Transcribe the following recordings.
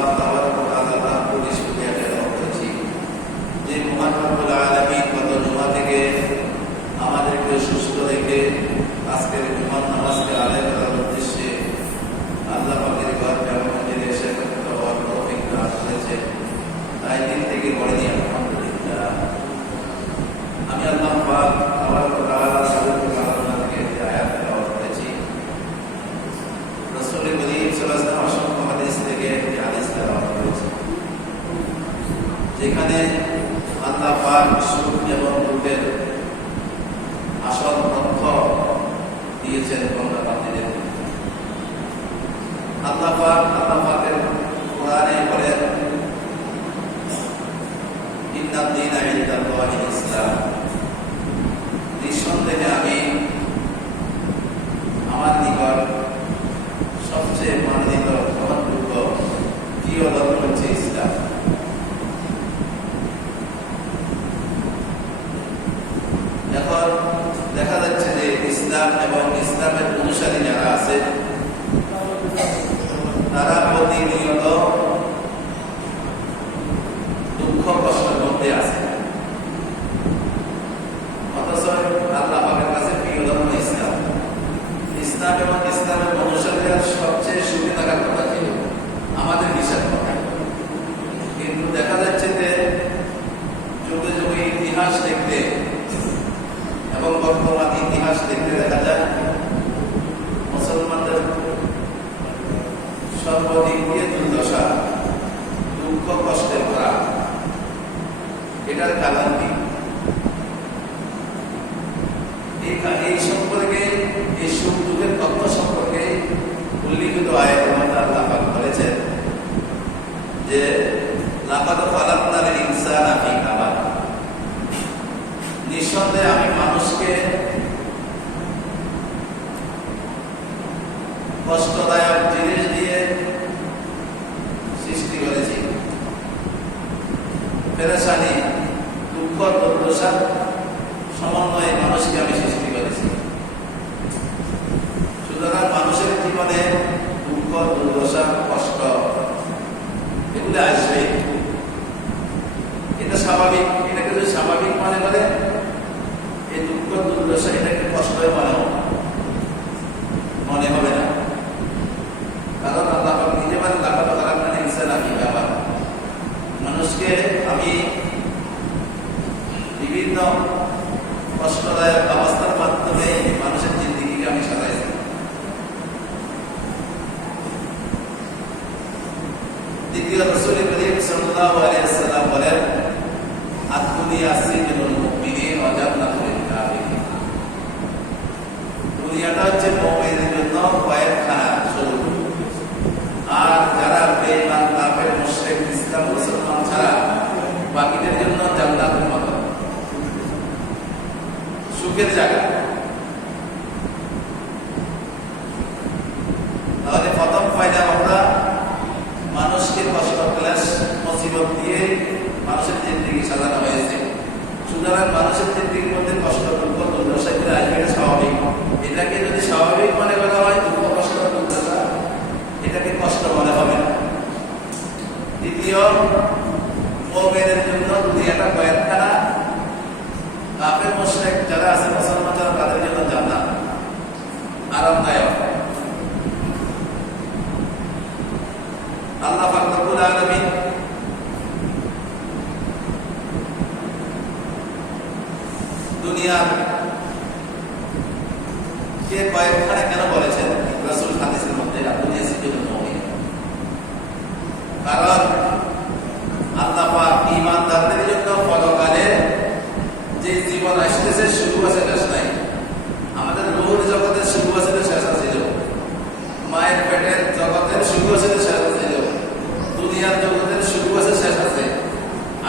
পাক তাবারক ওয়া তাআলা পুলিশ শুকরিয়া আদায় করছি যে মহান রব্বুল আলামিন গত জুমা থেকে আমাদেরকে সুস্থ রেখে আজকের জুমার নামাজকে আদায় করার উদ্দেশ্যে আল্লাহ পাকের ঘর মসজিদে এসে একত্রিত হওয়ার তৌফিক দান করেছে। তাই দিন থেকে বলে দিই আলহামদুলিল্লাহ। আমি আল্লাহ পাক তাবারক ওয়া তাআলার সাল্লাল্লাহু আলাইহি ওয়া আয়াত তেলাওয়াত করেছি। রাসূল করিম সাল্লাল্লাহু আলাইহি ওয়াসাল্লাম হাদিস থেকে একটি হাদিস তেলাওয়াত করেছি, যেখানে আল্লাহ পাক সুখ এবং দুঃখের আসল তথ্য দিয়েছেন বান্দাদের। আল্লাহ পাকের কোরআনে বলেন ইন্নাদ দীনা ইনদাল্লাহিল ইসলাম, নিঃসন্দেহে আমি আমার নিকট সবচেয়ে মানিত গ্রহণযোগ্য প্রিয় ধর্ম হচ্ছে ইসলাম। এখন দেখা যাচ্ছে যে ইসলাম এবং ইসলামের অনুসারী যারা আছে তারা প্রতিনিয়ত দুঃখ কষ্টের মধ্যে আছে, অথচ আল্লাহ পাকের কাছে প্রিয় ধর্ম ইসলাম। ইসলাম এবং ইসলামের অনুসারীরা সবচেয়ে সুখে থাকার কথা ছিল আমাদের হিসাব কথা, কিন্তু দেখা যাচ্ছে যে যুগে যুগে ইতিহাস দেখতে এবং বর্তমান ইতিহাস দেখতে দেখা যায় মুসলমানদের সর্বদিক দিয়ে দুর্দশা, দুঃখ কষ্টের ভরা। এটার কারণ কি? এই সম্পর্কে, এই সুখ দুঃখের তত্ত্ব সম্পর্কে উল্লিখিত আয়াতে আল্লাহ পাক বলেছেন যে লাকাদ খালাকনাল ইনসানা ফি কাবাদ, নিঃসন্দেহে আমি মানুষকে কষ্টদায়ক জিনিস দিয়ে সৃষ্টি করেছি, পেরেশানি, দুঃখ, দুর্দশা সমন্বয়ে মানুষকে আমি সৃষ্টি করেছি। সুতরাং মানুষের জীবনে দুঃখ, দুর্দশা, কষ্ট এগুলো আসবে, এটা স্বাভাবিক। এটাকে যদি স্বাভাবিক মনে করে, এই দুঃখ দুর্দশা এটাকে কষ্ট মনে হবে না। কারণ আল্লাহ পাক নিজে বলেন লাকাদ খালাকনাল ইনসানা ফি কাবাদ, মানুষকে আমি বিভিন্ন কষ্টদায়ক অবস্থার মাধ্যমে মানুষের জিন্দেগিকে আমি সাজাইছি। দ্বিতীয় রাসূল করিম সাল্লাল্লাহু আলাইহি ওয়াসাল্লাম বলেন আদ-দুনিয়া সিজনুল মুমিনিন ওয়া জান্নাতুল কাফিরিন, দুনিয়াটা হচ্ছে মুমিনদের জন্য কয়েদখানা স্বরূপ, আর যারা বেঈমান, কাফের, মুশরিক, ইসলাম মুসলমান ছাড়া বাকিদের জন্য জান্নাতের মতো সুখের জায়গা। তাহলে প্রথম ফায়দা আমরা মানুষকে কষ্ট, ক্লেশ, মুসিবত দিয়ে মানুষের জিন্দেগি সাজানো হয়েছে। সুতরাং মানুষের জিন্দেগির মধ্যে কষ্ট, দুঃখ, দুর্দশা এগুলো আসবে, এটা স্বাভাবিক। এটাকে যদি স্বাভাবিক মনে করা হয়, দুঃখ, কষ্ট, দুর্দশা এটাকে কষ্ট মনে হবে না। দ্বিতীয়, মুমিনের জন্য দুনিয়াটা কয়েদখানা, কাফের মুশরিক যারা আছে, মুসলমান যারা, তাদের জন্য জান্নাত, আরামদায়ক। আল্লাহ পাক রব্বুল আলামিন দুনিয়ার কে কয়েকখানা কেন বলেছেন রাসূল হাদিসের মধ্যে? দুনিয়া সিজনুল মুমিন, কারণ আল্লাহ পাক ঈমানদারদের জন্য পরকালে যে জীবন আসতেছে শুরু আছে, শেষ নাই। আমাদের রূহের জগতের শুরু আছে, শেষ আছে। মায়ের পেটের জগতের শুরু আছে, শেষ আছে। দুনিয়ার জগতের শুরু আছে, শেষ আছে।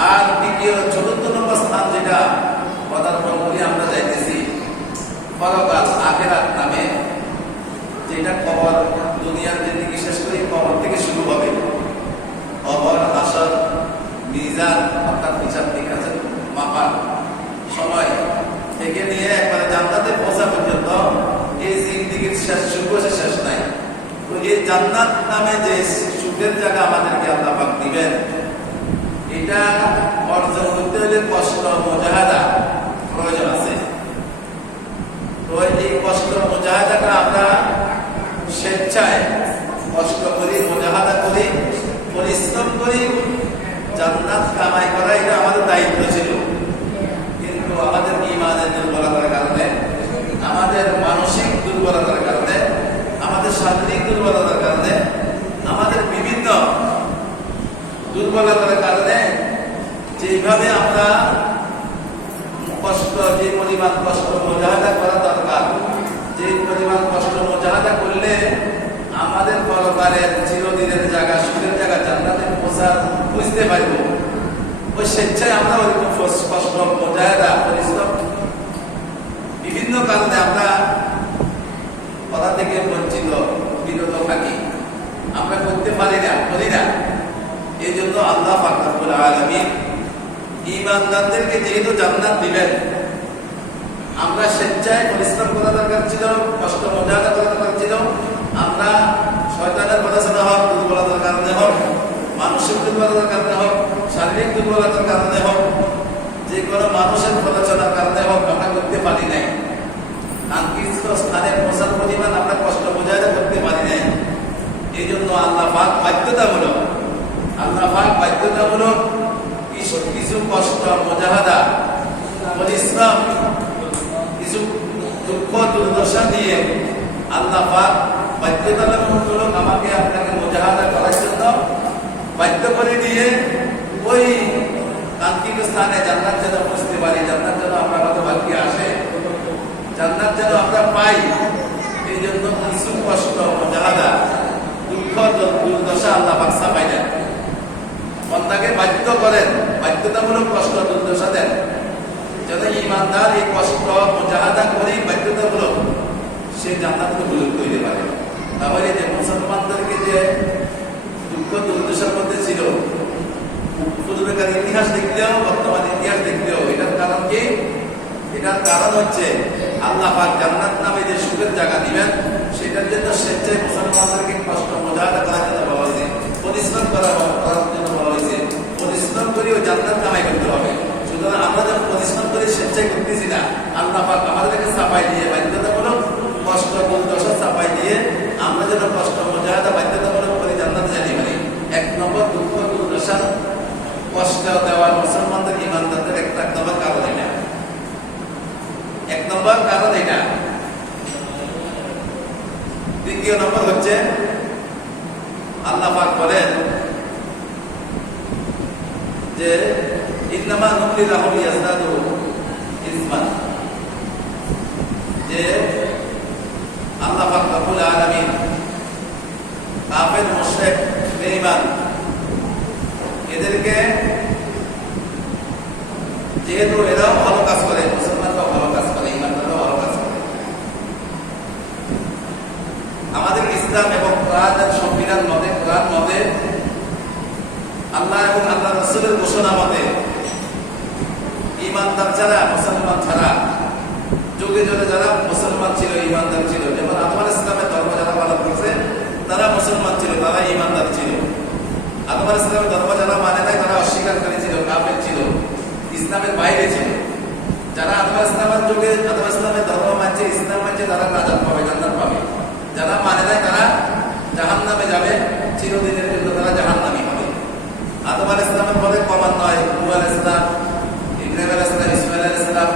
আর দ্বিতীয় ৪র্থ নম্বর স্থান যেটা পদার্পণ করি আমরা যাইতেছি, পরকাল, আখিরাত নামে, যেটা কবর। দুনিয়ার জিন্দেগি শেষ করে কবর থেকে শুরু হবে। কবর, হাসর, মিজান অর্থাৎ হিসাব নিকাশের মাপার সময় থেকে নিয়ে একবারে জান্নাতে পৌঁছা পর্যন্ত এই জিন্দেগির শেষ শুরু আছে, শেষ নাই। তো এই জান্নাত নামে যে সুখের জায়গা আমাদেরকে আল্লাহ পাক দিবেন, এটা অর্জন করতে হলে কষ্ট মুজাহাদা প্রয়োজন আছে। তো এই কষ্ট মুজাহাদাটা আমরা স্বেচ্ছায় কষ্ট করি, মুজাহাদা করি, পরিশ্রম করি, জান্নাত কামাই করা এটা আমাদের দায়িত্ব ছিল। কিন্তু আমাদের ঈমানের দুর্বলতার কারণে, আমাদের মানসিক দুর্বলতার কারণে, আমাদের শারীরিক দুর্বলতার কারণে, আমাদের বিভিন্ন দুর্বলতার কারণে যেভাবে আমরা কষ্ট, যে পরিমাণ কষ্ট মুজাহাদা করা দরকার, যে পরিমাণ কষ্ট মুজাহাদা করলে আমাদের পরকালের চিরদিনের জায়গা, সুখের জায়গা, জান্নাতে পৌঁছার বুঝতে পারবো, ওই স্বেচ্ছায় আমরা ওইরকম কষ্ট মুজাহাদা পরিশ্রম বিভিন্ন কারণে আমরা কথা থেকে বঞ্চিত, বিরত থাকি, আমরা করতে পারি না, করি না। এই জন্য আল্লাহ পাক রব্বুল আলামিন ঈমানদারদেরকে যেহেতু জান্নাত দিবেন, আমরা স্বেচ্ছায় পরিশ্রম করা দরকার ছিল, কষ্ট মুজাহাদা করা দরকার ছিল। আমরা শয়তানের প্ররোচনা হোক, দুর্বলতার কারণে হোক, মানসিক দুর্বলতার কারণে হোক, শারীরিক দুর্বলতার কারণে হোক, যে কোনো মানুষের প্ররোচনার কারণে হোক, আমরা করতে পারি নাই। কাঙ্ক্ষিত স্থানে পৌঁছার পরিমাণ আমরা কষ্ট মুজাহাদা করতে পারি নাই। এই জন্য আল্লাহ পাক বাধ্যতামূলক, কিছু কষ্ট মুজাহাদা পরিশ্রম, কিছু দুঃখ দুর্দশা দিয়ে আল্লাহ পাক বাধ্যতামূলক আমাকে আপনাকে মুজাহাদা করার জন্য বাধ্য করে দিয়ে ওই কাঙ্ক্ষিত স্থানে জান্নাত যেন পৌঁছতে পারি, জান্নাত যেন আমরা কাছে ভাগ্যে আসে, জান্নাত যেন আমরা পাই। এই জন্য কিছু কষ্ট মুজাহাদা, দুঃখ দুর্দশা আল্লাহ পাক চাপাই দেন, বান্দাকে বাধ্য করেন, বাধ্যতামূলক কষ্ট দুর্দশা দেন, যেন ঈমানদার এই কষ্ট মুজাহাদা করে বাধ্যতামূলক সে জান্নাতকে উপলব্ধি করতে পারে। তাহলে যে মুসলমানদেরকে যে দুঃখ দুর্দশার মধ্যে ছিল, পূর্বেকার ইতিহাস দেখলেও বর্তমান ইতিহাস দেখলেও, এটার কারণ কি? এটার কারণ হচ্ছে আল্লাহ পাক জান্নাত নামে যে সুখের জায়গা দিবেন, সেটার জন্য স্বেচ্ছায় মুসলমানদেরকে কষ্ট মুজাহাদা করার জন্য বলা হয়েছে, পরিশ্রম করার জন্য বলা হয়েছে। পরিশ্রম করেও জান্নাত কামাই করতে হবে। সুতরাং আমরা যখন পরিশ্রম করে স্বেচ্ছায় করতেছি না, আল্লাহ পাক আমাদেরকে চাপাই দিয়ে বাধ্যতামূলক কষ্ট দুর্দশা চাপাই দিয়ে আমরা যেন কষ্ট মুজাহাদা বাধ্যতামূলক করে জান্নাতে জানি পারি। এক নম্বর দুঃখ দুর্দশা কষ্ট দেওয়ার মুসলমানদের ঈমানদারদের এক নম্বর কারণ এটা, এক নম্বর কারণ এটা। দ্বিতীয় নম্বর হচ্ছে আল্লাহ পাক বলেন যে ইন্নামা নুমলি লাহুম ইয়াজদাদু ইসমান, যে আল্লাহ পাক রব্বুল আলামিন কাফের মুশরিক বেঈমান এদেরকে, যেহেতু এরাও ভালো কাজ করে, মুসলমানরাও ভালো কাজ করে, ঈমানদাররাও ভালো কাজ করে, আমাদের ইসলাম এবং কোরআনের সংবিধান মতে, কোরআন মতে, আল্লাহ এবং আল্লাহ রাসূলের ঘোষণা মতে ঈমানদার ছাড়া, মুসলমান ছাড়া যুগে যুগে যারা মুসলমান ছিল, ঈমানদার ছিল, যেমন আদম আলাইহিস সালামের ধর্ম যারা পালন করছে তারা মুসলমান ছিল, তারা ঈমানদার ছিল। আদম আলাইহিস সালামের ধর্ম যারা মানে নাই তারা অস্বীকারী ছিল, কাফের ছিল, ইসলামের বাইরে ছিল। যারা আদম আলাইহিস সালামের যুগে আদম আলাইহিস সালামের ধর্ম মানছে, ইসলাম মানছে, তারা নাজাত পাবে, জান্নাত পাবে। যারা মানে নাই তারা জাহান্নামে যাবে, চিরদিনের জন্য তারা জাহান্নামী হবে। আদম আলাইহিস সালামের পরে ক্রমান্বয়ে নূহ আলাইহিস সালাম, ইব্রাহিম আলাইহিস সালাম, ইসমাঈল আলাইহিস সালাম,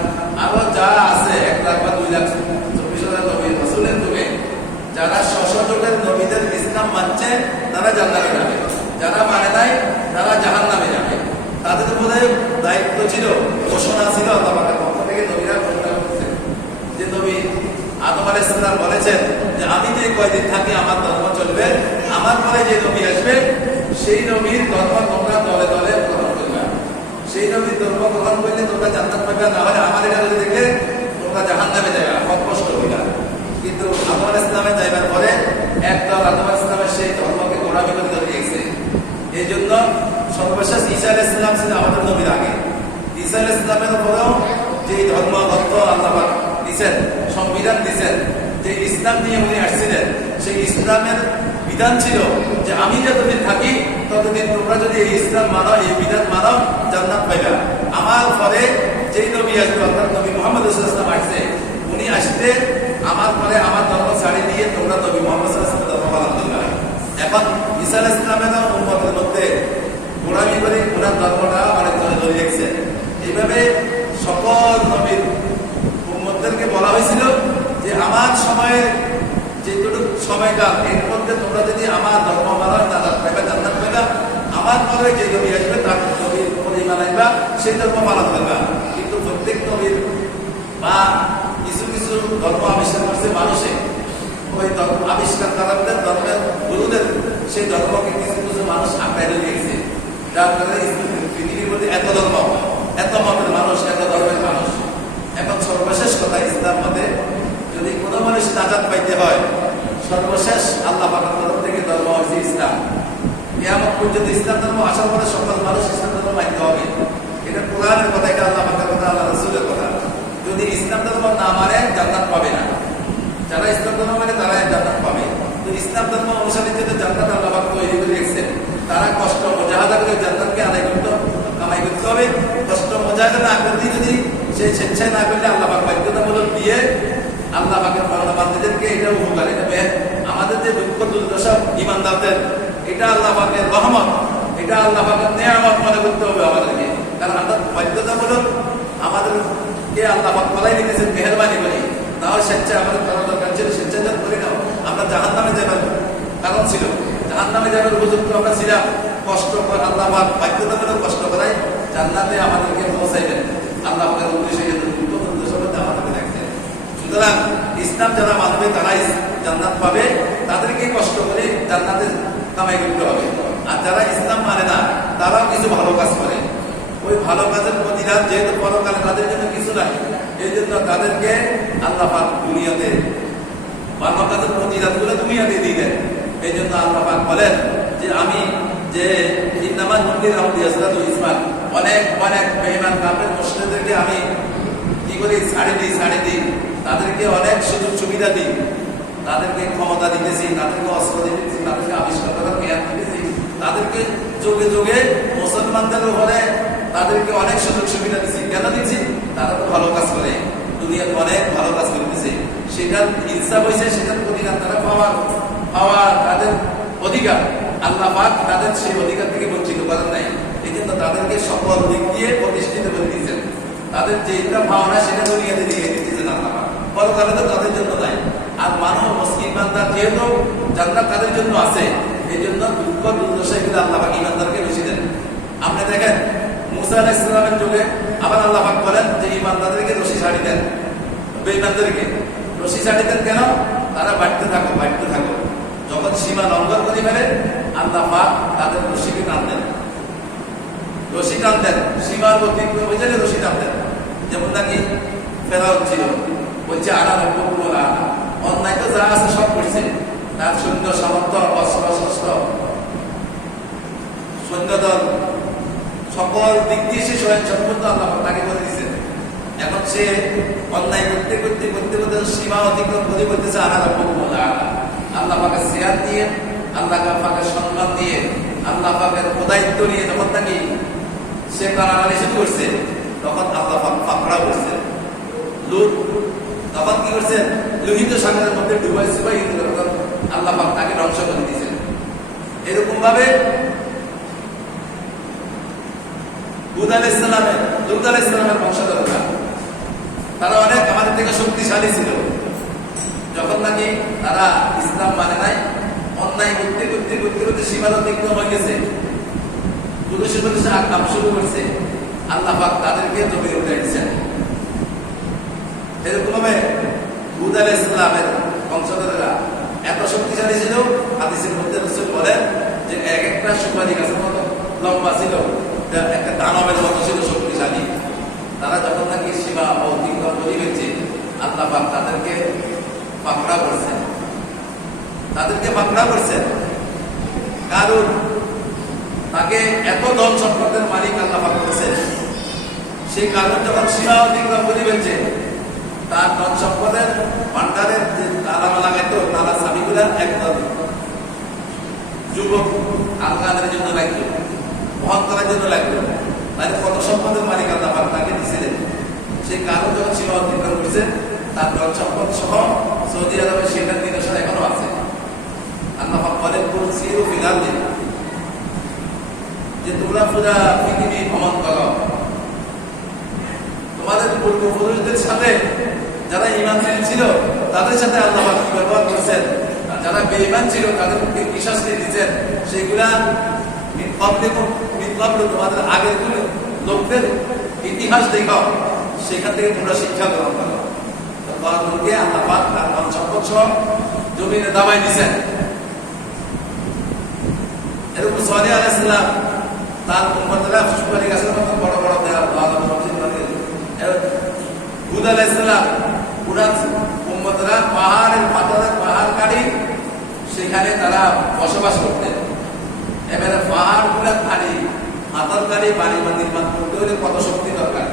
আরো যা আছে 1 লাখ বা 2,24,000 নবী রাসূলের যুগে যারা যুগের নবীদের ইসলাম মানছে তারা জান্নাতে যাবে, যারা মানে নাই তারা জাহান্নামে যাবে। তাদের উপরে দায়িত্ব ছিল, ঘোষণা ছিল আল্লাহ পাকের পক্ষ থেকে, নবীরা ঘোষণা করছেন যে নবী আদম আলাইহিস সালাম বলেছেন যে আমি যে কয়দিন থাকি আমার ধর্ম চলবে, আমার পরে যে নবী আসবে সেই নবীর ধর্ম তোমরা দলে দলে গ্রহণ করবে, সেই নবীর ধর্ম গ্রহণ করলে তোমরা জান্নাত পাবে, না হলে আমার এটা যদি দেখে তোমরা জাহান্নামে যাবে, খুব কষ্ট হইবা। কিন্তু আদম আলাইহিস সালামের যাইবার পরে একদল আদম আলাইহিস সালামের সেই ধর্মকে গোলামি করে ধরে গেছে। এই জন্য সর্বশেষ ঈসা আলাইহিস সালাম ছিল আমাদের নবীর আগে। ঈসা আলাইহিস সালামের উপরেও যে ধর্মগ্রন্থ আল্লাহ পাক দিয়েছেন, সংবিধান দিয়েছেন, যে ইসলাম নিয়ে উনি আসছিলেন, সেই ইসলামের বিধান ছিল যে আমি যতদিন থাকি ততদিন তোমরা যদি এই ইসলাম মানো, এই বিধান মানো, জান্নাত পাইবা। আমার পরে যেই নবী আসবে, অর্থাৎ নবী মুহাম্মদ সাল্লাল্লাহু আলাইহি ওয়াসাল্লাম আসছে, উনি আসতে আমার পরে আমার ধর্ম ছাড়ি দিয়ে তোমরা নবী মুহাম্মদ সাল্লাল্লাহু আলাইহি ওয়াসাল্লামের ধর্ম পালন করবে। এখন ঈসা আলাইহিস সালামের উম্মতের মধ্যে গোলামি করে ওনার ধর্মটা অনেক ধরে ধরে রেখেছে। এইভাবে সকল নবীর উম্মতদেরকে বলা হয়েছিল যে আমার সময়ের যেটুকু সময়কাল, এর মধ্যে তোমরা যদি আমার ধর্ম মানো, নাজাত পাইবা, জান্নাত পাইবা। আমার পরে যে নবী আসবে তার নবীর পরিমাণ আইবা, সেই ধর্ম পালন করবা। কিন্তু প্রত্যেক নবীর বা কিছু কিছু ধর্ম আবিষ্কার করছে মানুষে, ওই ধর্ম আবিষ্কার করার ধর্মের গুরুদের সেই ধর্মকে কিছু কিছু মানুষ আঁকড়াই ধরে রেখেছে, যার কারণে পৃথিবীর মধ্যে এত ধর্ম, এত মতের মানুষ, এত ধর্মের মানুষ। এখন সর্বশেষ কথা, ইসলাম মতে যদি কোনো মানুষ নাজাত পাইতে হয়, সর্বশেষ আল্লাহ পাকের তরফ থেকে ধর্ম হচ্ছে ইসলাম। কিয়ামত পর্যন্ত ইসলাম ধর্ম আসার পরে সকল মানুষ ইসলাম ধর্ম মানতে হবে। এটা কোরআনের কথা, এটা আল্লাহ পাকের কথা, আল্লাহ রাসূলের কথা। যদি ইসলাম ধর্ম না মানে জান্নাত পাবে না। যারা ইসলাম ধর্ম মানে তারা জান্নাত পাবে। তো ইসলাম ধর্ম অনুসারীর জন্য জান্নাত আল্লাহ পাক তৈরি করে রেখেছেন। তারা কষ্ট মুজাহাদা করে জান্নাতকে আদায় করতে, কামাই করতে হবে। কষ্ট মুজাহাদা না করতে যদি সেই স্বেচ্ছায় না করলে আল্লাহ পাক বাধ্যতামূলক দিয়ে আল্লাহ পাকের বান্দাদেরকে এটা উপকার, এটা আমাদের যে দুঃখ দুর্দশা ঈমানদারদের, এটা আল্লাহ পাকের রহমত, এটা আল্লাহ পাকের নেয়ামত মনে করতে হবে আমাদেরকে। কারণ আমরা বাধ্যতামূলক আমাদেরকে আল্লাহ পাক বলাই দিতেছেন মেহেরবানি করে। তাও স্বেচ্ছায় আমাদের করার দরকার ছিল, স্বেচ্ছাচার করে নাও। আমরা জাহান্নামে যাবার কারণ ছিল, জাহান্নামে যাবার উপযুক্ত আমরা ছিলাম। কষ্ট করে আল্লাহ পাক বাধ্যতামূলক কষ্ট করাই জান্নাতে আমাদেরকে পৌঁছাইবেন। আল্লাহ পাকের উদ্দেশ্যে দুঃখ দুর্দশা আমাদেরকে দেখছেন। সুতরাং ইসলাম যারা মানবে তারাই জান্নাত পাবে, তাদেরকে কষ্ট করে জান্নাতে কামাই করতে হবে। আর যারা ইসলাম মানে না, তারাও কিছু ভালো কাজ করে, ওই ভালো কাজের প্রতিদান যেহেতু পরকালে তাদের জন্য কিছু নাই, এই জন্য তাদেরকে আল্লাহ পাক দুনিয়াতে ভালো কাজের প্রতিদানগুলো দুনিয়াতে দিয়ে দেন। এই জন্য আল্লাহ পাক বলেন যে আমি যে ইন্নামা নবীর আউলিয়াসরাতু ইসমান, অনেক অনেক বেঈমান কাফের মুশরিকদেরকে আমি কি করি ছাড়ে দিই, তাদেরকে অনেক সুযোগ সুবিধা দিই, তাদেরকে ক্ষমতা দিতেছি, তাদেরকে অস্ত্র দিতেছি, তাদেরকে আবিষ্কার করার জ্ঞান দিতেছি, তাদেরকে যোগে যোগে মুসলমানদের উপরে তাদেরকে অনেক সুযোগ সুবিধা দিচ্ছি। কেন দিচ্ছি? তারা তো ভালো কাজ করে, দুনিয়াতে অনেক ভালো কাজ করতেছে, সেটার ইনসাফ হয়েছে, সেটার প্রতিদান তারা পাওয়ার তাদের অধিকার। আল্লাহ পাক তাদের সেই অধিকার থেকে বঞ্চিত করেন নাই। এই জন্য তাদেরকে সকল দিক দিয়ে প্রতিষ্ঠিত করে দিয়েছেন। তাদের যেটা ভাবনা সেটা দুনিয়াতে দিয়ে দিতেছেন আল্লাহ পাক, পরকালে তো তাদের জন্য নাই। আর মানব মুসলিম ইমানদার যেহেতু জান্নাত তাদের জন্য আছে, এই জন্য দুঃখ দুর্দশা এগুলো আল্লাহ পাক ইমানদারকে বেশি দেন। আপনি দেখেন মুসা আলাইহিস সালামের যুগে আবার আল্লাহ পাক বলেন যে ইমানদারদেরকে রশি ছাড়ি দেন, বেঈমানদেরকে রশি ছাড়ি দেন। কেন? তারা বাড়তে থাকো। যখন সীমা লঙ্ঘন করে ফেলে আল্লাহ পাক তাদের রশিকে টানতেন, সীমার অতিক্রম হয়ে গেলে রশি টানতেন। যেমন নাকি ফেরাউন ছিল, বলছে আনা রব্বুকুল আ'লা, অন্যায় তো যা আছে সব করছে, তার সৈন্য সামর্থ্য, অস্ত্র শস্ত্র, সৈন্যদল, সকল দিক দিয়ে সে স্বয়ং সম্পূর্ণ আল্লাহ তাকে করে দিচ্ছেন। এখন সে অন্যায় করতে সীমা অতিক্রম করে বলতেছে আনা রব্বুকুল আ'লা। আল্লাহ পাকের সিয়াদ দিয়ে, আল্লাহ পাকের সম্মান দিয়ে, আল্লাহ পাকের দায়িত্ব নিয়ে যখন নাকি সে কারাগারে শুরু করছে, তখন আল্লাহ পাক পাকড়া করছে লুট। তখন কি করছেন? লোহিত সাগরের মধ্যে ডুবাই আল্লাহ পাক তাকে ধ্বংস করে দিয়েছেন। এরকম ভাবে লূত আলাইহিস সালামের বংশধররা তারা অনেক আমাদের থেকে শক্তিশালী ছিল। যখন নাকি তারা ইসলাম মানে নাই, অন্যায় করতে সীমার অতিক্রম হয়ে গেছে, পুরুষের কাম শুরু করছে, আল্লাহ পাক তাদেরকে জমিনে উঠে দিচ্ছেন। এরকম ভাবে লূত আলাইহিস সালামের বংশধররা এত শক্তিশালী ছিল, হাদিসের মধ্যে রাসূল বলেন যে এক একটা সুপারি গাছের মতো লম্বা ছিল, একটা দানবের মতো ছিল শক্তিশালী। তারা যখন নাকি সীমা অতিক্রম করে গেছে, আল্লাহ পাক তাদেরকে পাকড়া করছেন। কারণ তাকে এত ধন সম্পদের মালিক আল্লাহ পাক করেছেন, সেই কারণ যখন সীমা অতিক্রম করে গেছে, তার ধন সম্পদের ভান্ডারের যে তালা লাগাইতো, তালা চাবিগুলা একদম যুবক আলগানের জন্য লাগলো, বহন করার জন্য লাগলো, তাহলে কত সম্পদের মালিক আল্লাহ পাক তাকে দিয়েছিলেন। সেই কারণ যখন সীমা অতিক্রম করেছে, তার ধন সম্পদ সহ সৌদি আরবের সেটার নিদর্শন এখনো আছে। আল্লাহ পাক বলেন কুরসিউ ফিল আরদি, যে তোমরা পুরা পৃথিবী ভ্রমণ করো, তোমাদের পূর্বপুরুষদের সাথে যারা ঈমানশীল ছিল তাদের সাথে আল্লাহ পাক কি ব্যবহার করেছেন, যারা বেঈমান ছিল তাদেরকে কি শাস্তি দিয়েছেন, সেগুলা তোমাদের আগের লোকদের ইতিহাস দেখাও, সেখান থেকে তোমরা শিক্ষা গ্রহণ করো। তোমাদেরকে আল্লাহ পাক তার ধন সম্পদ সহ জমিনে দাবাই দিয়েছেন। এরকম সালেহ আলাইহিস সালাম তার উম্মতরা সুপারি গাছের মতো বড় বড় হুদ আলাইহিস সালাম পুরা উম্মতরা পাহাড় কাটি সেখানে তারা বসবাস করতেন। এবারে পাহাড় গুলা কাটি পাথর কাটি বাড়ি নির্মাণ করতে হলে কত শক্তি দরকার।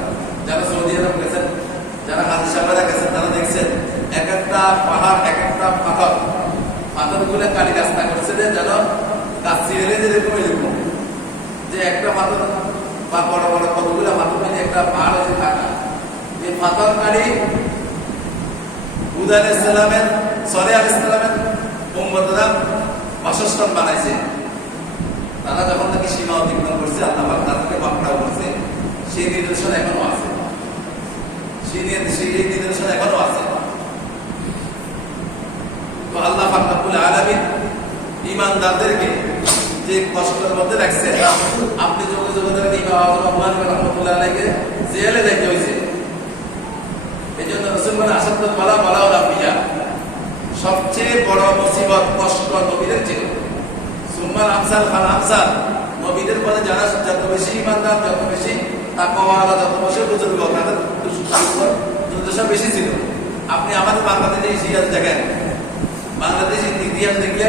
যারা সৌদি আরব গেছেন, যারা হাজি সাহেবরা গেছেন, তারা দেখছেন এক একটা পাহাড়, এক একটা পাথর গুলা কাটি রাস্তা করছে যে যেন গাছ ছিঁড়ে যেরকম এরকম, যে একটা পাথর বা বড় বড় কতগুলো পাথর মিলে একটা পাহাড় আছে থাকা। এই পাথর কাটি হুদ আলাইহিস সালামের সালেহ আলাইহিস সালামের উম্মতরা বাসস্থান বানাইছে। তারা যখন নাকি সীমা অতিক্রম করছে, আল্লাহ পাক তাদেরকে পাকড়াও করছে। সেই নিদর্শন এখনো আছে, সেই নিদর্শন এখনো আছে। তো আল্লাহ পাক রব্বুল আলামিন ঈমানদারদেরকে যে কষ্টের মধ্যে রাখছে, আপনি যোগে যোগে দেখেন ইমাম আবু রাহমাতুল্লাহ আলাইহি জেলে যাইতে হয়েছে। এই জন্য রাসূল বলেন আসাদুল বালা বালাউল আম্বিয়া, সবচেয়ে বড় মুসিবত কষ্ট নবীদের ছিল। সুম্মাল আমসাল ফাল আমসাল, নবীদের পরে যারা যত বেশি ঈমানদার, যত বেশি তাকওয়াওয়ালা, যত বেশি বুজুর্গ, তাদের দুর্দশা বেশি ছিল। আপনি আমাদের বাংলাদেশে ইতিহাস দেখেন, বাংলাদেশের ইতিহাস দেখলে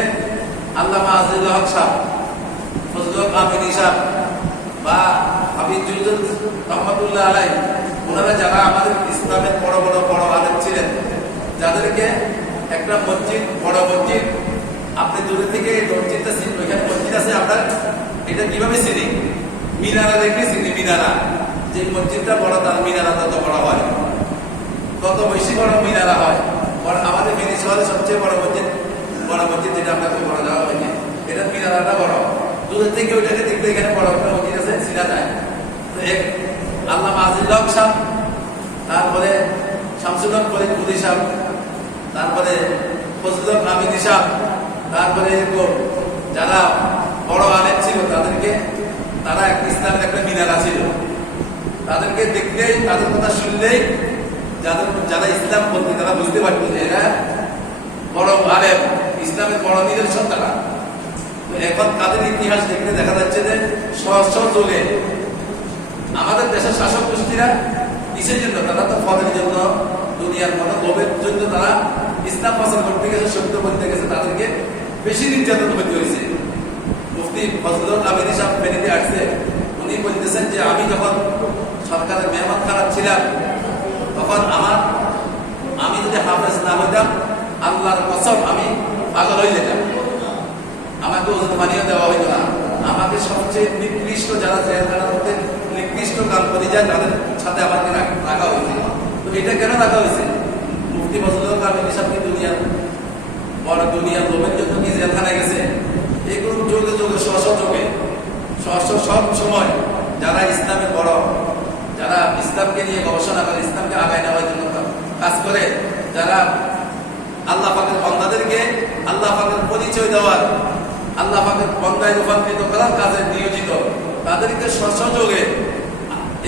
আল্লামা আজিজুল হক সাহেব, ফজলুল আমিন সাহেব বা হাবিব জুলজুল রহমাতুল্লাহ আলাইহি, ওনারা যারা আমাদের ইসলামের বড় বড় বড় আলেম ছিলেন, যাদেরকে একটা মসজিদ, বড় মসজিদ, আপনি দূরে থেকে মসজিদটা চিনবেন, ওইখানে মসজিদ আছে আপনার, এটা কিভাবে চিনি? মিনারা দেখে চিনি। মিনারা, যে মসজিদটা বড় তার মিনারা তত বড় হয়, তত বেশি বড় মিনারা হয়। আমাদের মেনি শহরের সবচেয়ে বড় মসজিদ যেটা আপনাকে বড় দেওয়া হয়েছে, এটা মিনারাটা বড়। দূরের থেকে ওইটাকে দেখলে এখানে বড় একটা মসজিদ আছে, চিনা যায়। তো আল্লামা আজিজুল হক সাহেব, তারপরে শামসুল হক ফরিদপুরি সাহেব, তারপরে ফজলুল আমিন সাহেব, তারপরে এরকম যারা বড় আলেম ছিল তাদেরকে, তারা ইসলামের একটা মিনারা ছিল। তাদেরকে দেখলেই, তাদের কথা শুনলেই যারা ইসলাম বলতে তারা বুঝতে পারত যে এরা বড় আলেম, ইসলামের বড় নিদর্শন তারা। এখন তাদের ইতিহাস দেখলে দেখা যাচ্ছে যে সহস্র যুগে আমাদের দেশের শাসক গোষ্ঠীরা কিসের জন্য, তারা তো ফদের জন্য, দুনিয়ার কোনো লোভের জন্য তারা ইসলাম প্রচার করতে গেছে, সত্য বলতে গেছে, তাদেরকে বেশি নির্যাতন হতে হয়েছে। মুফতি ফজলুল আমিন সাহেব ফেনীতে আসছে, উনি বলতেছেন যে আমি যখন সরকারের মেহমান খারাপ ছিলাম, তখন আমি যদি হাফেজ না হইতাম, আল্লাহর কসম আমি পাগল হয়ে যেতাম, আমাকে ওজন পানিও দেওয়া হইতো না। আমাকে সবচেয়ে নিকৃষ্ট যারা জেলখানার মধ্যে নিকৃষ্ট কাম করে যায়, তাদের সাথে আমাকে রাখা হয়েছে। তো এটা কেন রাখা হয়েছে? মুফতি ফজলুল আমিন সাহেব দুনিয়ার লোভের জন্য কি জেলখানায় গেছে? এগুলো যোগে যোগে সব সময় যারা ইসলামের বড়, যারা ইসলামকে নিয়ে গবেষণা করে, ইসলামকে আগায় নেওয়ার জন্য কাজ করে, যারা আল্লাহ পাকের বান্দাদেরকে আল্লাহ পাকের পরিচয় দেওয়ার, আল্লাহ পাকের বান্দায় রূপান্তরিত করার কাজে নিয়োজিত, তাদেরকে সহযোগে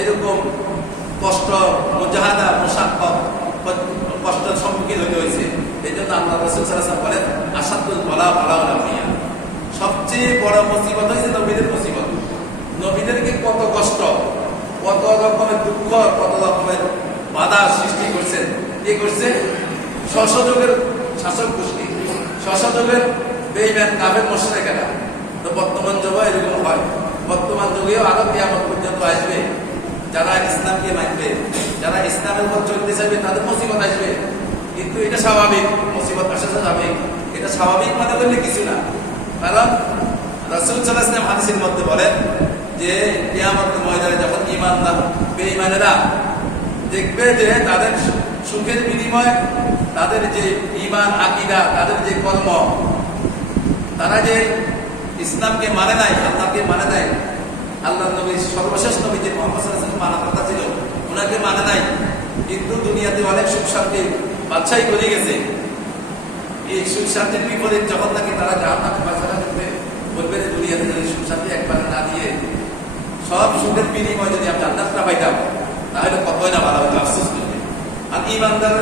এরকম কষ্ট, মুজাহাদা, মুশাক্কত, কষ্টের সম্মুখীন হতে হয়েছে। এই জন্য আল্লাহ রাসূল সাল্লাল্লাহু আলাইহি ওয়াসাল্লাম বলেন আসাদুল বালা বালাউল আম্বিয়া, সবচেয়ে বড় মুসিবত হয়েছে নবীদের মুসিবত। নবীদেরকে কত কষ্ট, কত রকমের দুঃখ, কত রকমের বাধা সৃষ্টি করছেন। কি করছে? সহযোগের শাসক গোষ্ঠী, সহযোগের বেঈমান কাফের মুশরিকেরা। তো বর্তমান যুগে এরকম হয়, বর্তমান যুগেও আরো কিয়ামত পর্যন্ত আসবে, যারা ইসলামকে মানবে, যারা ইসলামের উপর চলতে চাইবে, তাদের মুসিবত আসবে। কিন্তু এটা স্বাভাবিক, মুসিবত আসা স্বাভাবিক, এটা স্বাভাবিক মনে করলে কিছু না। কারণ রাসূল সাল্লাল্লাহু আলাইহি ওয়াসাল্লাম হাদিসের মধ্যে বলেন যে কিয়ামতের ময়দানে যখন ঈমানদার বেঈমানেরা দেখবে যে তাদের সুখের বিনিময়ে তাদের যে ঈমান আকীদা তাদের যে কর্ম তারা যে ইসলামকে মানে নাই আল্লাহকে মানে নাই আল্লাহর নবী সর্বশেষ নবী যে মুহাম্মদ সাল্লাল্লাহু আলাইহি ওয়াসাল্লাম মানার কথা ছিল ওনাকে মানে নাই কিন্তু দুনিয়াতে অনেক সুখ শান্তি বাদশাহী করে গেছে এই সুখ শান্তির বিপরীত যখন নাকি তারা জাহান্নামে বাঁচানো করবে বলবে যে দুনিয়াতে যদি সুখ শান্তি একবার না দিয়ে সব সুখের বিনিময়ে যদি আমি জান্নাতটা পাইতাম তাহলে কতই না ভালো হতো আফসোস করবে আর ঈমানদার